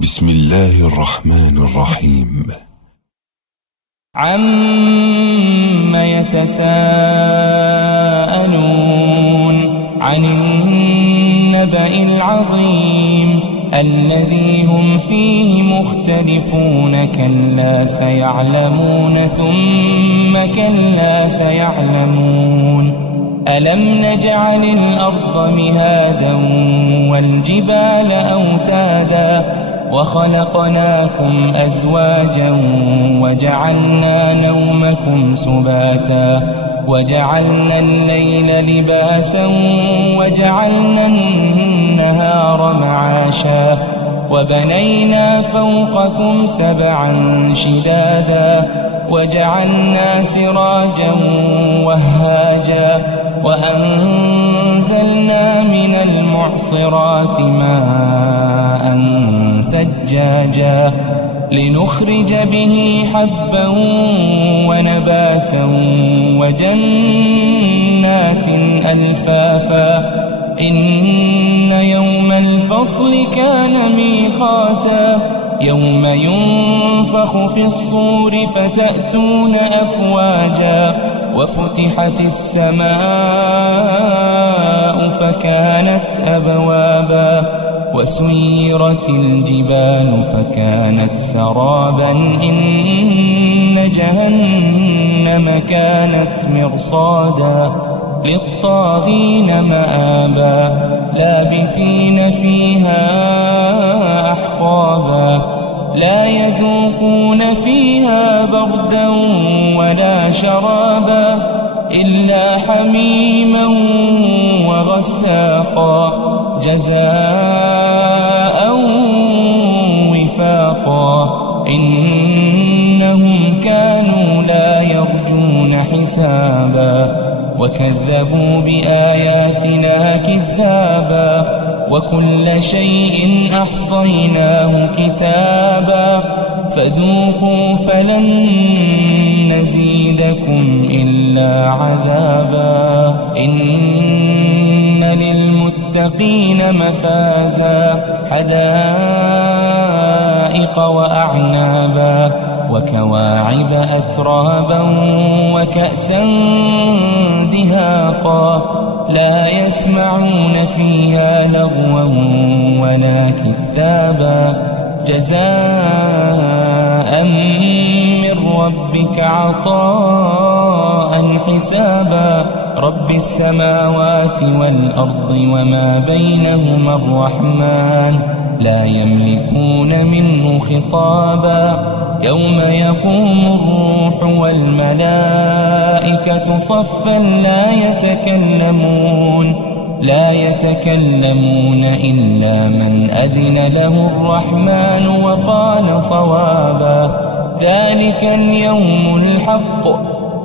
بسم الله الرحمن الرحيم. عم يتساءلون عن النبأ العظيم الذي هم فيه مختلفون كلا سيعلمون ثم كلا سيعلمون ألم نجعل الأرض مهادا والجبال أوتادا وخلقناكم أزواجا وجعلنا نومكم سباتا وجعلنا الليل لباسا وجعلنا النهار معاشا وبنينا فوقكم سبعا شدادا وجعلنا سراجا وهاجا وأنزلنا من المعصرات ماء ثجاجا لنخرج به حبا ونباتا وجنات ألفافا إن يوم الفصل كان ميقاتا يوم ينفخ في الصور فتأتون أفواجا وفتحت السماء فكانت أبوابا وسيرت الجبال فكانت سرابا إن جهنم كانت مرصادا للطاغين مآبا لابثين فيها أحقابا لا يذوقون فيها بردا ولا شرابا إلا حميما وغساقا جزاء وفاقا إنهم كانوا لا يرجون حسابا وكذبوا بآياتنا كذابا وكل شيء أحصيناه كتابا فذوقوا فلن نزيدكم إلا عذابا إن للمتقين مفازا حدائق وأعنابا وكواعب أترابا وكأسا دهاقا لا يسمعون فيها لغوا ولا كذابا جزاء من ربك عطاء حسابا رب السماوات والأرض وما بينهما الرحمن لا يملكون منه خطابا يوم يقوم الروح والملائكة صفا لا يتكلمون إلا من أذن له الرحمن وقال صوابا ذلك اليوم الحق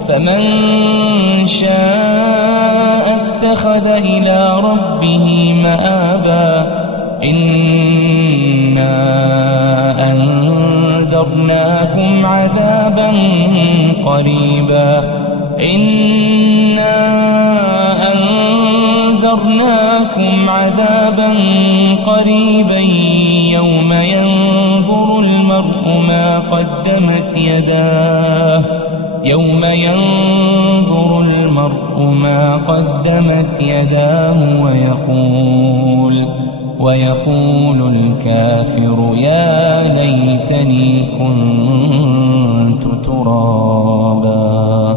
فمن شاء اتخذ إلى ربه مآبا إنا أنذرناكم عذابا قريبا يوم ينظر المرء ما قدمت يداه ويقول الكافر يا ليتني كنت ترابا.